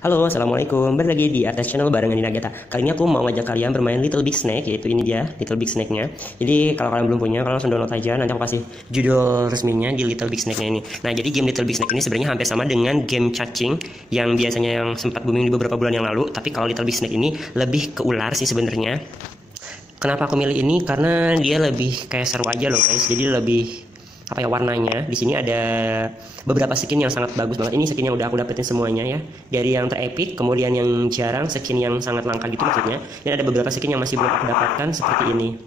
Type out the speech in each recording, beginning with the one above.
Halo, assalamualaikum. Balik lagi di atas channel barengan Nagata. Kali ini aku mau ngajak kalian bermain Little Big Snake, yaitu ini dia Little Big Snake-nya. Jadi kalau kalian belum punya, kalian langsung download aja. Nanti aku kasih judul resminya di Little Big Snake-nya ini. Nah, jadi game Little Big Snake ini sebenarnya hampir sama dengan game cacing yang biasanya yang sempat booming di beberapa bulan yang lalu. Tapi kalau Little Big Snake ini lebih ke ular sih sebenarnya. Kenapa aku milih ini? Karena dia lebih kayak seru aja loh guys. Jadi lebih apa ya, warnanya di sini ada beberapa skin yang sangat bagus banget. Ini skin yang udah aku dapetin semuanya ya, dari yang terepic, kemudian yang jarang, skin yang sangat langka gitu maksudnya, dan ada beberapa skin yang masih belum aku dapatkan seperti ini.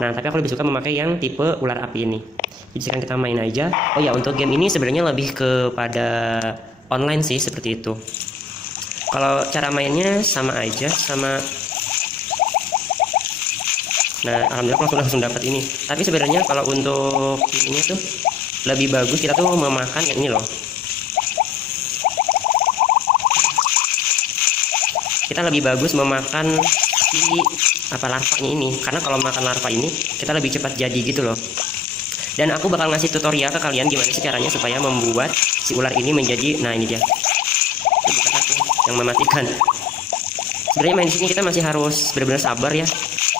Nah, tapi aku lebih suka memakai yang tipe ular api ini. Jadi sekarang kita main aja. Oh ya, untuk game ini sebenarnya lebih kepada online sih, seperti itu. Kalau cara mainnya sama aja sama. Nah, alhamdulillah aku langsung dapat ini. Tapi sebenarnya kalau untuk ini tuh lebih bagus kita tuh memakan yang ini loh. Kita lebih bagus memakan si larvanya ini, karena kalau makan larva ini kita lebih cepat jadi gitu loh. Dan aku bakal ngasih tutorial ke kalian gimana sih caranya supaya membuat si ular ini menjadi, nah ini dia. Yang mematikan. Sebenarnya main di sini kita masih harus benar-benar sabar ya.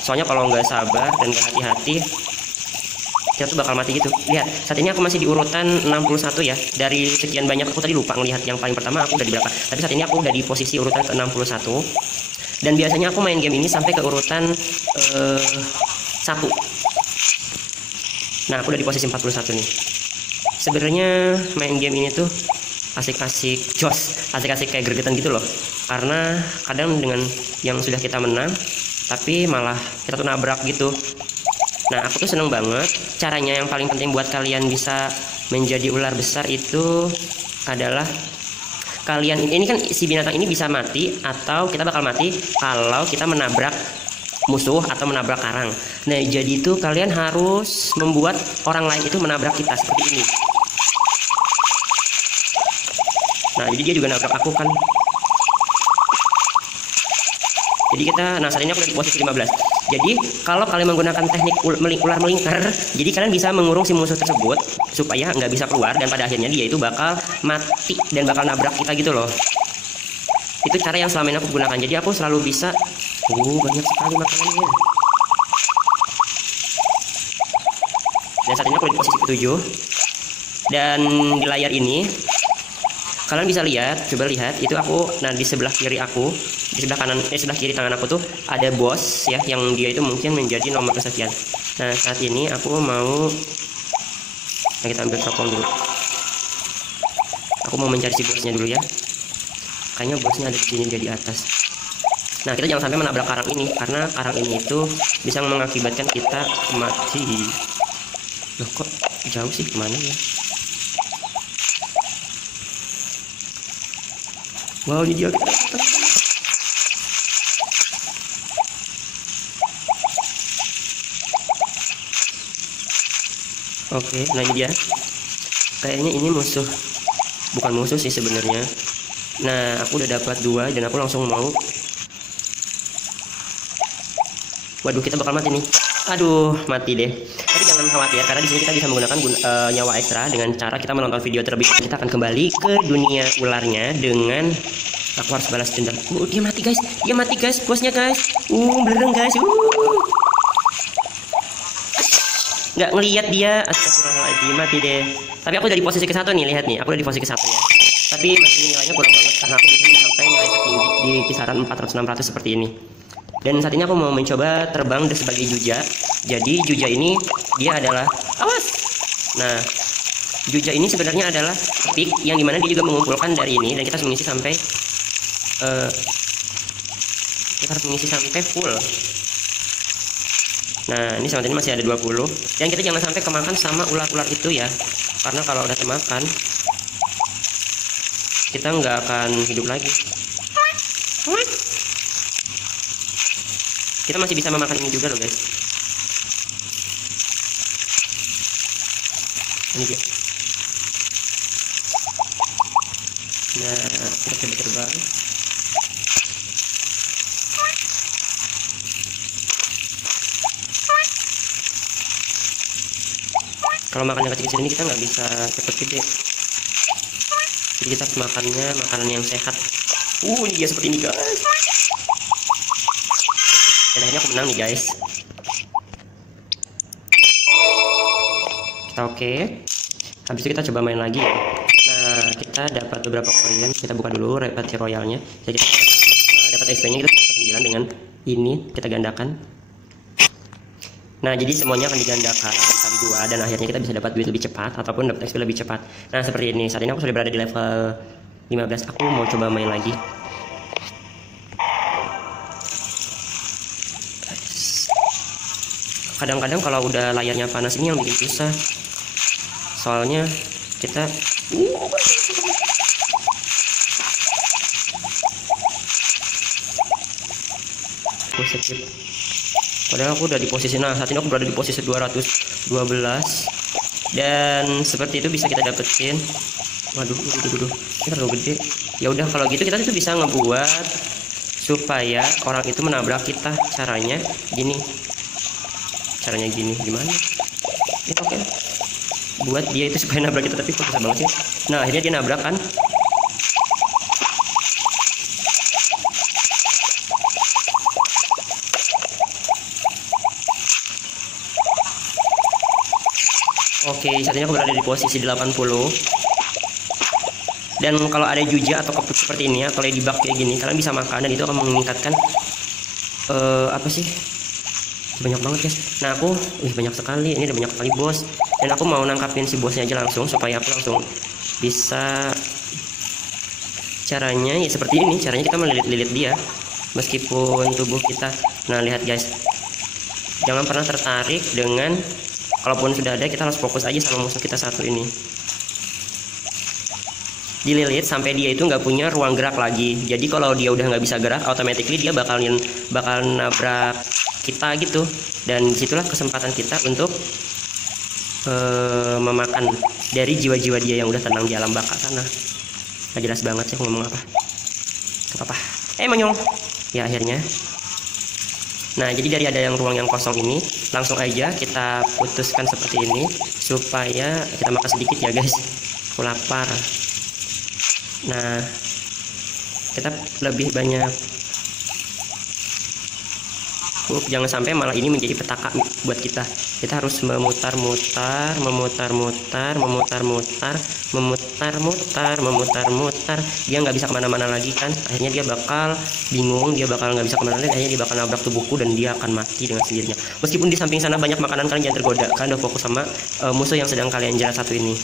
Soalnya kalau nggak sabar dan nggak hati-hati, kita tuh bakal mati gitu. Lihat, saat ini aku masih di urutan 61 ya. Dari sekian banyak, aku tadi lupa ngelihat yang paling pertama aku udah di berapa. Tapi saat ini aku udah di posisi urutan ke 61. Dan biasanya aku main game ini sampai ke urutan 1. Nah, aku udah di posisi 41 nih. Sebenarnya main game ini tuh asik-asik, jos, asik-asik kayak gregetan gitu loh. Karena kadang dengan yang sudah kita menang, tapi malah kita tuh nabrak gitu. Nah, aku tuh seneng banget. Caranya yang paling penting buat kalian bisa menjadi ular besar itu adalah kalian ini kan si binatang ini bisa mati atau kita bakal mati kalau kita menabrak musuh atau menabrak karang. Nah, jadi itu kalian harus membuat orang lain itu menabrak kita seperti ini. Nah, jadi dia juga nabrak aku kan. Jadi kita, nah saat ini aku di posisi 15. Jadi kalau kalian menggunakan teknik ular melingkar, jadi kalian bisa mengurung si musuh tersebut supaya nggak bisa keluar, dan pada akhirnya dia itu bakal mati dan bakal nabrak kita gitu loh. Itu cara yang selama ini aku gunakan. Jadi aku selalu bisa. Banyak sekali makanannya. Dan saat ini aku di posisi ke-7. Dan di layar ini kalian bisa lihat, coba lihat, itu aku, nah di sebelah kiri aku, di sebelah kanan, sebelah kiri tangan aku tuh ada bos ya, yang dia itu mungkin menjadi nomor kesekian. Nah, saat ini aku mau, nah kita ambil topong dulu. Aku mau mencari si bosnya dulu ya. Kayaknya bosnya ada di sini, dia di atas. Nah, kita jangan sampai menabrak karang ini, karena karang ini itu bisa mengakibatkan kita mati. Loh, kok jauh sih, kemana ya? Wow, ini dia. Oke, nah ini dia. Kayaknya ini musuh. Bukan musuh sih sebenarnya. Nah, aku udah dapat 2 dan aku langsung mau. Waduh, kita bakal mati nih. Aduh, mati deh. Tapi jangan khawatir, karena di sini kita bisa menggunakan nyawa ekstra dengan cara kita menonton video terlebih. Kita akan kembali ke dunia ularnya dengan aku harus balas dendam. Dia mati guys, bosnya guys. Belereng guys. Nggak ngelihat dia. Astagfirullahaladzim, mati deh. Tapi aku dari posisi ke-1 nih, lihat nih. Aku udah di posisi ke-1 ya. Tapi masih nilainya kurang banget karena aku bisa sampai nilai tertinggi di kisaran 400-600 seperti ini. Dan saat ini aku mau mencoba terbang sebagai Juja. Jadi Juja ini dia adalah, awas. Nah, Juja ini sebenarnya adalah epic yang dimana dia juga mengumpulkan dari ini, dan kita harus mengisi sampai full. Nah, ini saat ini masih ada 20. Dan kita jangan sampai kemakan sama ular-ular itu ya, karena kalau udah kemakan kita nggak akan hidup lagi. Kita masih bisa memakan ini juga loh guys. Ini dia. Nah, kita coba terbang. Kalau makan yang kecil-kecil ini kita nggak bisa cepet gede. Jadi kita makannya makanan yang sehat. Ini dia seperti ini guys. Dan akhirnya aku menang nih guys. Kita oke. Habis itu kita coba main lagi. Nah, kita dapat beberapa koin. Kita buka dulu Battle Royale-nya. Jadi kita dapat XP-nya kita dapat 9 dengan ini kita gandakan. Nah, jadi semuanya akan digandakan kali 2 dan akhirnya kita bisa dapat duit lebih cepat ataupun dapat XP lebih cepat. Nah, seperti ini. Saat ini aku sudah berada di level 15. Aku mau coba main lagi. Kadang-kadang kalau udah layarnya panas ini yang bikin susah. Soalnya kita aku skip. Padahal aku udah di posisi, nah saat ini aku berada di posisi 212 dan seperti itu bisa kita dapetin. Waduh, ini terlalu gede. Ya udah kalau gitu kita itu bisa ngebuat supaya orang itu menabrak kita. Caranya gini. Gimana? Itu oke. Buat dia itu supaya nabrak kita, tapi kok bisa banget sih. Nah, akhirnya dia nabrak kan. Oke, saat ini aku berada di posisi 80. Dan kalau ada juja atau keput seperti ini atau ladybug kayak gini, kalian bisa makan dan itu akan meningkatkan apa sih? Banyak banget guys. Nah, aku banyak sekali. Ini ada banyak sekali bos. Dan aku mau nangkapin si bosnya aja langsung supaya aku langsung bisa. Caranya ya seperti ini. Caranya kita melilit-lilit dia meskipun tubuh kita. Nah, lihat guys. Jangan pernah tertarik dengan, kalaupun sudah ada, kita harus fokus aja sama musuh kita satu ini. Dililit sampai dia itu nggak punya ruang gerak lagi. Jadi kalau dia udah nggak bisa gerak, automatically dia bakal nabrak kita gitu. Dan disitulah kesempatan kita untuk memakan dari jiwa-jiwa dia yang udah tenang di alam baka sana. Nggak jelas banget sih ngomong apa. Gak apa-apa. Monyong. Ya akhirnya. Nah, jadi dari ada yang ruang yang kosong ini, langsung aja kita putuskan seperti ini supaya kita makan sedikit ya guys. Aku lapar. Nah, kita lebih banyak. Jangan sampai malah ini menjadi petaka buat kita. Kita harus memutar-mutar. Dia nggak bisa kemana-mana lagi kan. Akhirnya dia bakal bingung, dia bakal nggak bisa kemana-mana. Akhirnya dia bakal nabrak tubuhku dan dia akan mati dengan sendirinya. Meskipun di samping sana banyak makanan, kalian jangan tergoda. Kalian udah fokus sama musuh yang sedang kalian jalan satu ini.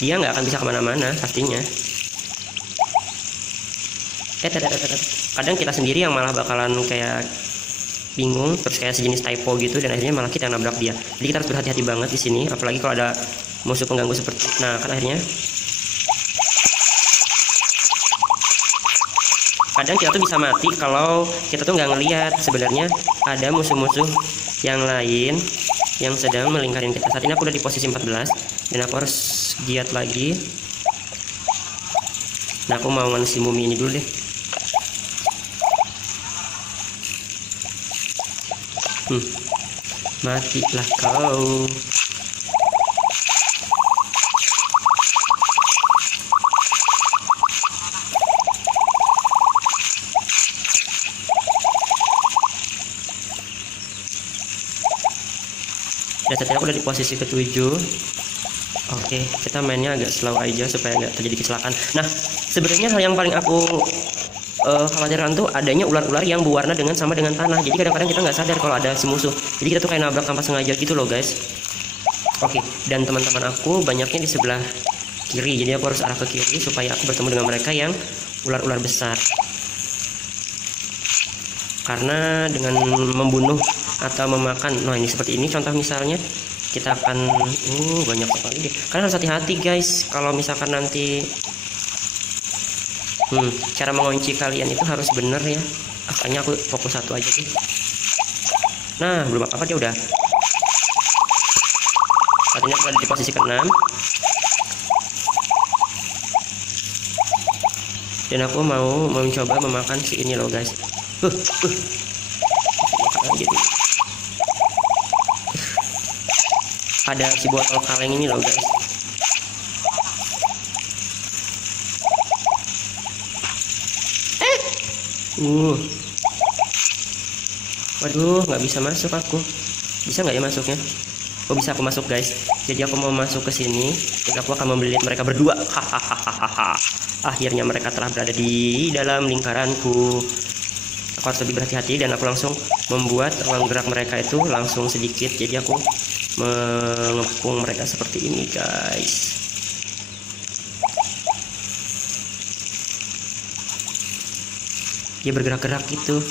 Dia nggak akan bisa kemana-mana pastinya. Kadang kita sendiri yang malah bakalan kayak bingung, terus kayak sejenis typo gitu, dan akhirnya malah kita nabrak dia. Jadi kita harus berhati-hati banget di sini, apalagi kalau ada musuh pengganggu seperti. Nah, kan akhirnya kadang kita tuh bisa mati kalau kita tuh nggak ngelihat sebenarnya ada musuh-musuh yang lain yang sedang melingkarin kita. Saat ini aku udah di posisi 14 dan aku harus giat lagi. Nah, aku mau ngasih mumi ini dulu deh. Matilah kau. Dan saat ini aku udah di posisi ke-7. Oke, kita mainnya agak slow aja supaya nggak terjadi kecelakaan. Nah, sebenarnya hal yang paling aku khawatirkan tuh adanya ular-ular yang berwarna sama dengan tanah. Jadi kadang-kadang kita nggak sadar kalau ada si musuh. Jadi kita tuh kayak nabrak tanpa sengaja gitu loh guys. Oke, dan teman-teman aku banyaknya di sebelah kiri. Jadi aku harus arah ke kiri supaya aku bertemu dengan mereka yang ular-ular besar. Karena dengan membunuh atau memakan, nah ini seperti ini contoh misalnya, kita akan banyak sekali deh. Kalian harus hati-hati guys kalau misalkan nanti cara mengunci kalian itu harus bener ya. Kayaknya aku fokus satu aja sih. Nah, belum apa-apa dia udah. Saat ini aku ada di posisi ke-6. Dan aku mau mencoba memakan si ini loh guys. Gitu. Ada si botol kaleng ini loh guys. Waduh, nggak bisa masuk aku. Bisa nggak ya masuknya? Oh, bisa aku masuk guys. Jadi aku mau masuk ke sini dan aku akan membeliat mereka berdua. Hahaha. Akhirnya mereka telah berada di dalam lingkaranku. Aku harus lebih berhati-hati dan aku langsung membuat ruang gerak mereka itu langsung sedikit. Jadi aku mengepung mereka seperti ini guys. Dia bergerak-gerak gitu.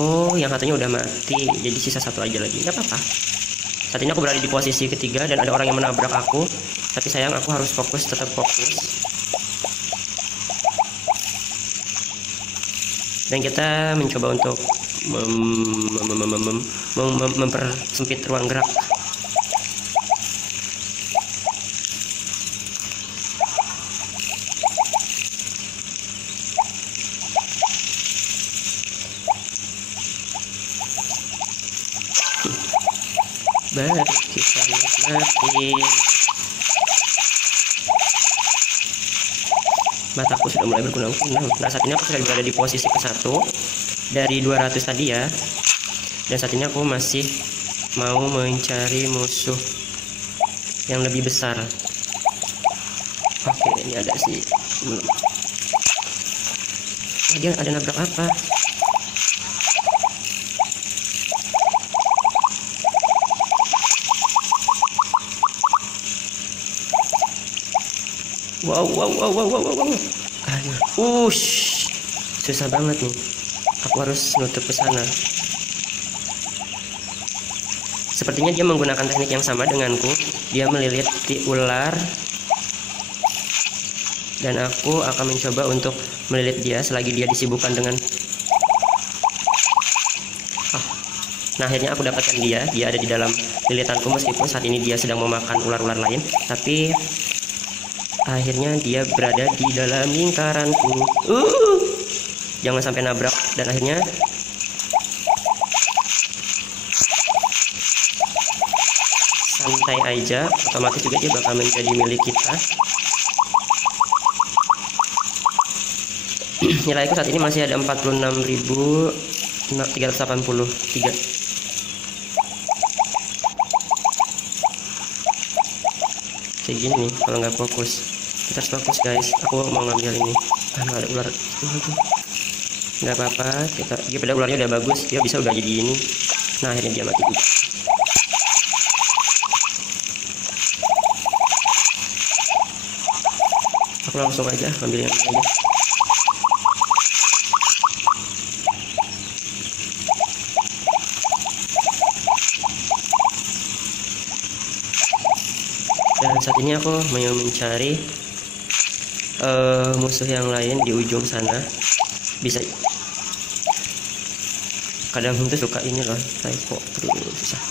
Oh, yang katanya udah mati. Jadi sisa satu aja lagi. Nggak apa-apa. Saat ini aku berada di posisi ketiga dan ada orang yang menabrak aku. Tapi sayang, aku harus fokus, tetap fokus. Dan kita mencoba untuk mempersempit ruang gerak. Baru kita nikmati. Mataku sudah mulai berkunang-kunang. Nah, saat ini aku sudah berada di posisi ke-1 dari 200 tadi ya. Dan saat ini aku masih mau mencari musuh yang lebih besar. Oke, ini ada sih. Belum. Oh, dia ada nabrak apa? Wow. Aduh, susah banget nih. Aku harus nutup ke sana. Sepertinya dia menggunakan teknik yang sama denganku. Dia melilit di ular. Dan aku akan mencoba untuk melilit dia selagi dia disibukkan dengan... Nah, akhirnya aku dapatkan dia. Dia ada di dalam lilitanku meskipun saat ini dia sedang memakan ular-ular lain. Tapi... akhirnya dia berada di dalam lingkaranku. Jangan sampai nabrak. Dan akhirnya santai aja, otomatis juga dia bakal menjadi milik kita. Nilaiku saat ini masih ada 46.383. Kayak gini nih kalau nggak fokus. Kita harus fokus guys. Aku mau ngambil ini. Ada ular. Nggak apa-apa. Dia pada ularnya udah bagus. Dia bisa udah jadi ini. Nah, akhirnya dia mati. Aku langsung aja ambil yang ini aja. Dan saat ini aku mau mencari musuh yang lain di ujung sana. Bisa kadang itu suka ini loh, typo. Susah.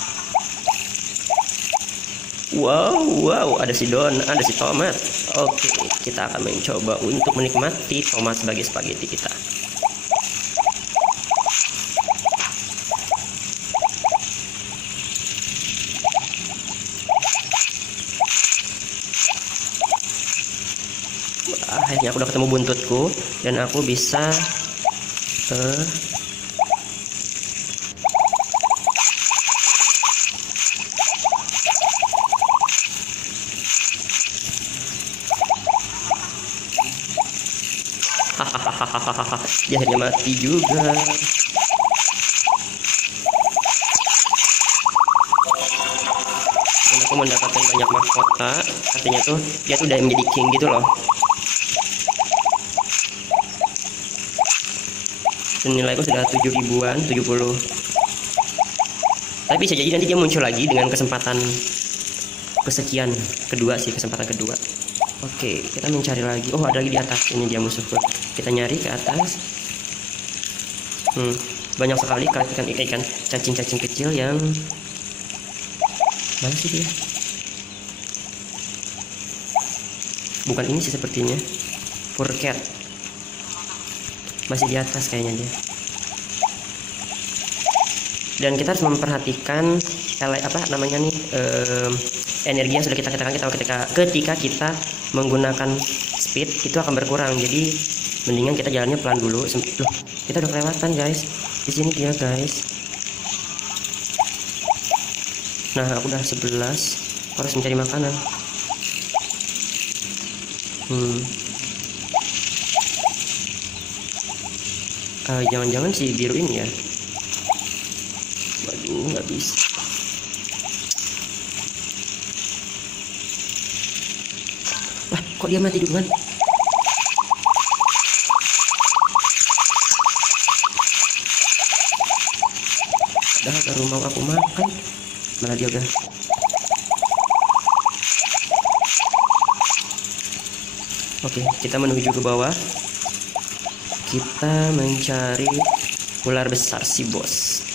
Wow, ada si Don, ada si tomat. Oke, kita akan mencoba untuk menikmati tomat sebagai spaghetti kita. Akhirnya aku udah ketemu buntutku dan aku bisa hahaha, dia akhirnya mati juga. Dan aku mendapatkan banyak mahkota, artinya tuh dia tuh udah menjadi king gitu loh. Dan nilaiku sudah 7.000-an, 70. Tapi bisa jadi nanti dia muncul lagi dengan kesempatan kesekian kedua sih, kesempatan kedua. Oke, kita mencari lagi. Oh, ada lagi di atas. Ini dia musuhku. Kita nyari ke atas. Banyak sekali ikan cacing-cacing kecil yang... mana sih dia? Bukan ini sih sepertinya. Purcat. Masih di atas kayaknya dia. Dan kita harus memperhatikan energi yang sudah kita ketika kita menggunakan speed itu akan berkurang. Jadi Mendingan kita jalannya pelan dulu. Loh, kita udah kelewatan guys. Di sini dia guys. Nah, aku udah 11. Harus mencari makanan. Jangan-jangan si biru ini ya. Waduh, nggak bisa. Wah, kok dia mati duluan? Baru mau aku makan, malah dia udah. Oke, kita menuju ke bawah. Kita mencari ular besar si bos.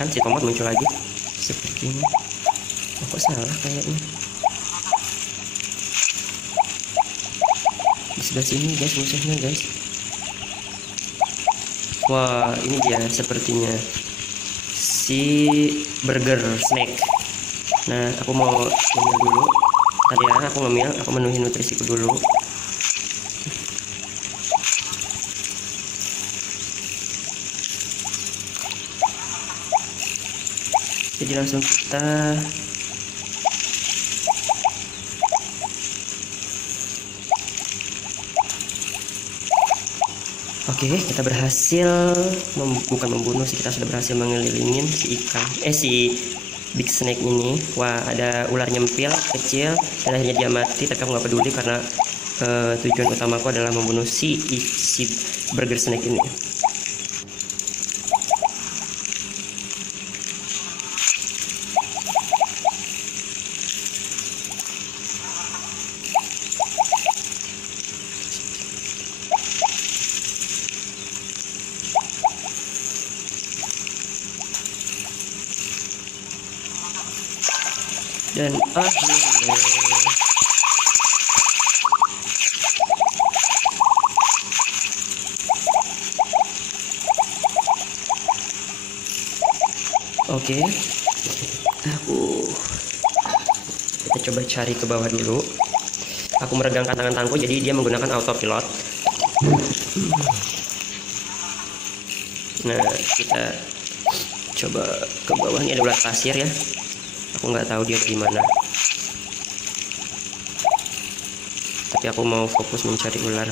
Kan si tomat muncul lagi sepertinya. Oh, kok salah kayaknya. Di sebelah sini guys musuhnya guys. Wah, ini dia sepertinya si burger snack. Nah, aku mau ngemil dulu. Tadi ya, aku ngemil, aku menuhi nutrisiku dulu. Jadi langsung kita Oke, kita berhasil bukan membunuh sih, kita sudah berhasil mengelilingin si ikan, si big snake ini. Wah, ada ular nyempil kecil dan akhirnya dia mati, tapi aku nggak peduli karena tujuan utamaku adalah membunuh si burger snake ini. Dan akhirnya oke, kita coba cari ke bawah dulu. Aku meregangkan tangan-tanganku, jadi dia menggunakan autopilot. Nah, kita coba ke bawah. Ini ada ular pasir ya. Aku nggak tahu dia di mana. Tapi aku mau fokus mencari ular.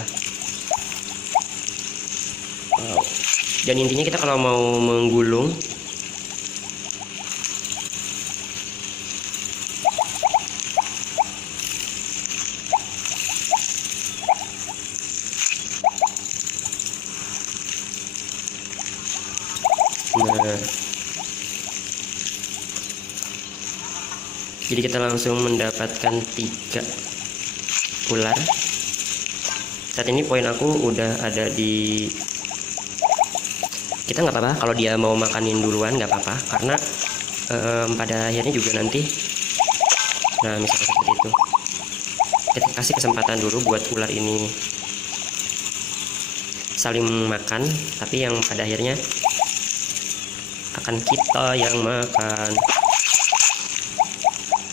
Wow. Dan intinya kita kalau mau menggulung, nah, jadi kita langsung mendapatkan 3 ular. Saat ini poin aku udah ada di, kita nggak apa-apa kalau dia mau makanin duluan, nggak apa-apa, karena pada akhirnya juga nanti, nah misalnya seperti itu, kita kasih kesempatan dulu buat ular ini saling makan, tapi yang pada akhirnya akan kita yang makan,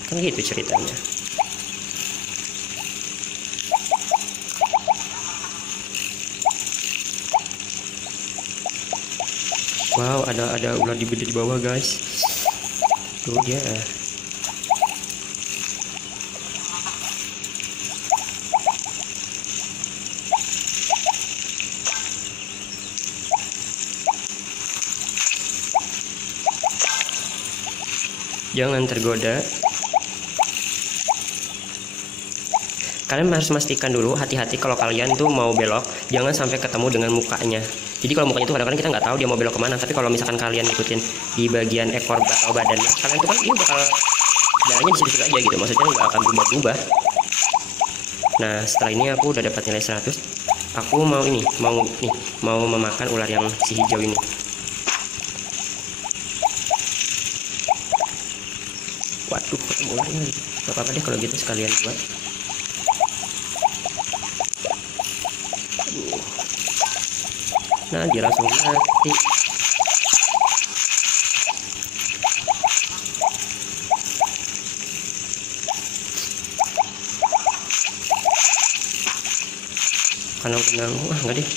kan gitu ceritanya. Wow, ada ular di bawah guys. Tuh dia. Jangan tergoda. Kalian harus memastikan dulu, hati-hati kalau kalian tuh mau belok, jangan sampai ketemu dengan mukanya. Jadi kalau mukanya itu kadang-kadang kita nggak tahu dia mau belok kemana, tapi kalau misalkan kalian ikutin di bagian ekor atau badannya, kalian tuh kan dia bakal jalannya di situ aja gitu, maksudnya nggak akan berubah-ubah. Nah, setelah ini aku udah dapat nilai 100. Aku mau memakan ular yang si hijau ini. Waduh, ketemu ularnya lagi. Gak apa-apa deh kalau gitu, sekalian buat. Nah, dia langsung mati. tenang. Wah enggak deh.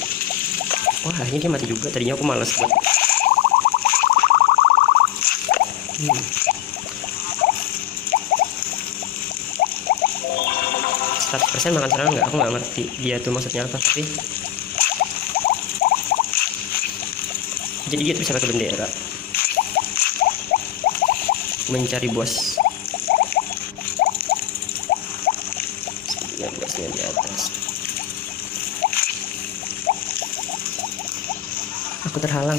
Wah akhirnya dia mati juga. Tadinya aku males buat. 100% makan serangga nggak? Aku nggak ngerti dia tuh maksudnya apa, tapi jadi dia tuh bisa pakai bendera mencari bos. Ya, bosnya di atas. Aku terhalang.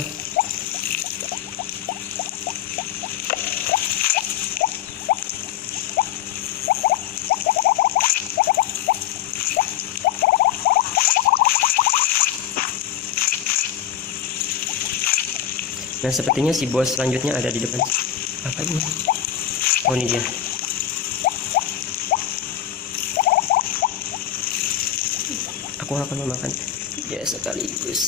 Nah sepertinya si bos selanjutnya ada di depan. Apa ini? Oh ini dia. Aku akan memakan dia sekaligus.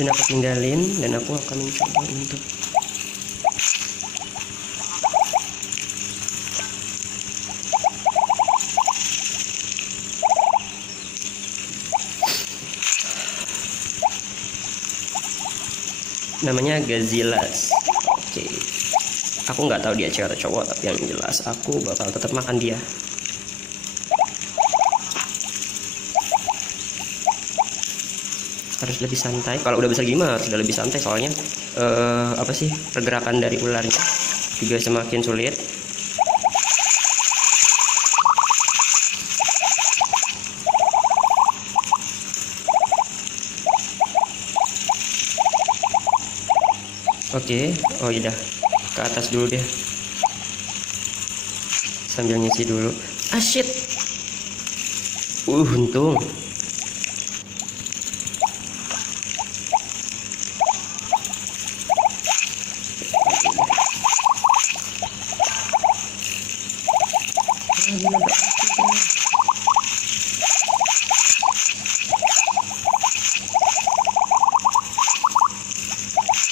Dan aku tinggalin, dan aku akan mencoba untuk namanya Gazilas. Oke. Aku nggak tahu dia cewek atau cowok, tapi yang jelas aku bakal tetap makan dia. Harus lebih santai. Kalau udah besar gimana harus udah lebih santai, soalnya apa sih, pergerakan dari ularnya juga semakin sulit. Oke, oh iya, ke atas dulu deh, sambil ngisi dulu. Ah shit, untung.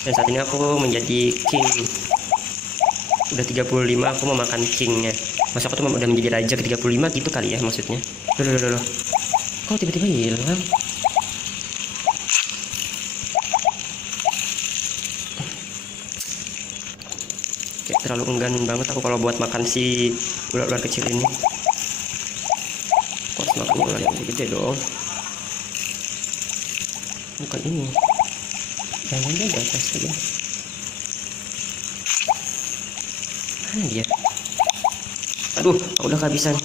Dan saat ini aku menjadi king. Udah 35 aku memakan kingnya. Masa aku tuh udah menjadi raja ke 35 gitu kali ya maksudnya. Loh. Kok tiba-tiba hilang? Kayak terlalu enggan banget aku kalau buat makan si ular-ular kecil ini. Kok harus makan ular yang gede dong? Bukan ini. Jangan dia di atas aja. Mana dia? Aduh, aku udah kehabisan.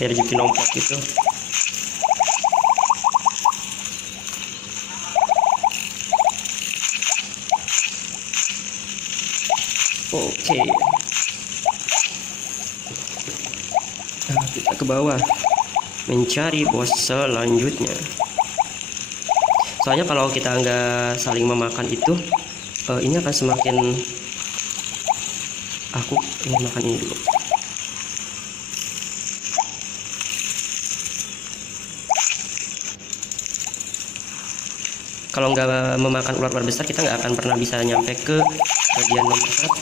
Kayak rezeki nombok gitu. Oke. Nah, kita ke bawah mencari bos selanjutnya. Soalnya kalau kita nggak saling memakan itu, ini akan semakin. Aku ingin makan ini dulu. Kalau nggak memakan ular-ular besar, kita nggak akan pernah bisa nyampe ke bagian nomor 1.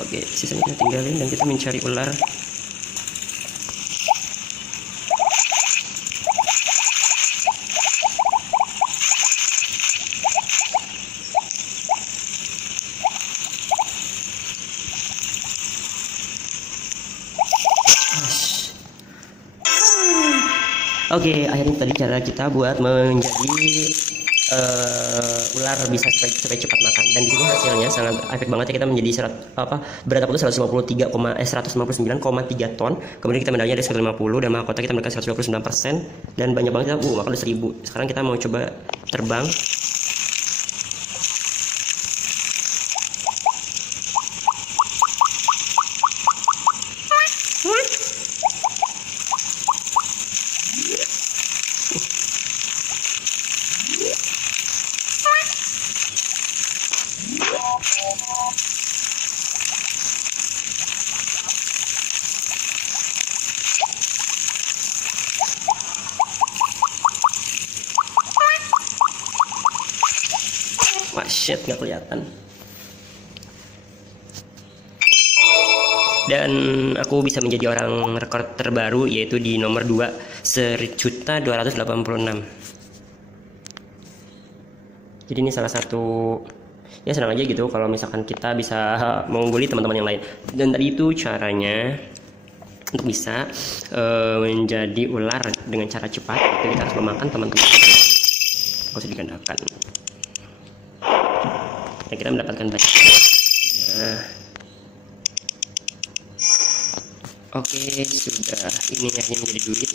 Oke, sisanya kita tinggalin dan kita mencari ular. Oke, akhirnya tadi cara kita buat menjadi ular bisa supaya cepat makan. Dan di sini hasilnya sangat efek banget ya, kita menjadi berat aku tuh 159,3 ton. Kemudian kita medalnya ada sekitar 50 dan mahkota kita mendapat 129% dan banyak banget kita makan udah 1000. Sekarang kita mau coba terbang. Wah shit, nggak kelihatan. Dan aku bisa menjadi orang rekor terbaru yaitu di nomor 2 1.286. Jadi ini salah satu, ya senang aja gitu kalau misalkan kita bisa mengungguli teman-teman yang lain. Dan tadi itu caranya untuk bisa menjadi ular dengan cara cepat, itu kita harus memakan teman-teman. Gak usah digandakan. Dan kita mendapatkan banyak. Nah, oke, sudah. Ini akhirnya menjadi duit.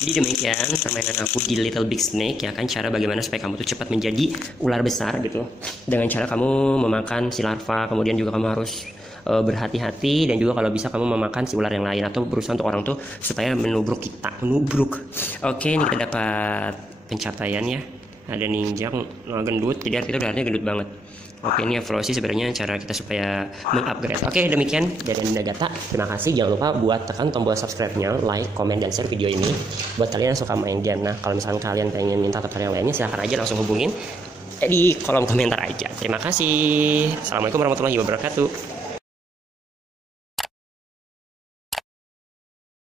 Jadi demikian permainan aku di Little Big Snake ya kan, cara bagaimana supaya kamu tuh cepat menjadi ular besar gitu. Dengan cara kamu memakan si larva, kemudian juga kamu harus berhati-hati, dan juga kalau bisa kamu memakan si ular yang lain atau berusaha untuk orang tuh supaya menubruk kita, menubruk. Oke, ini kita dapat pencapaian ya. Ada ninja gendut, jadi kita udaranya gendut banget. Oke, ini evolusi sebenarnya cara kita supaya mengupgrade. Oke, demikian dari Ninja Gata. Terima kasih. Jangan lupa buat tekan tombol subscribe-nya, like, komen, dan share video ini buat kalian yang suka main game. Nah, kalau misalkan kalian pengen minta tutorial lainnya, silahkan aja langsung hubungin di kolom komentar aja. Terima kasih. Assalamualaikum warahmatullahi wabarakatuh.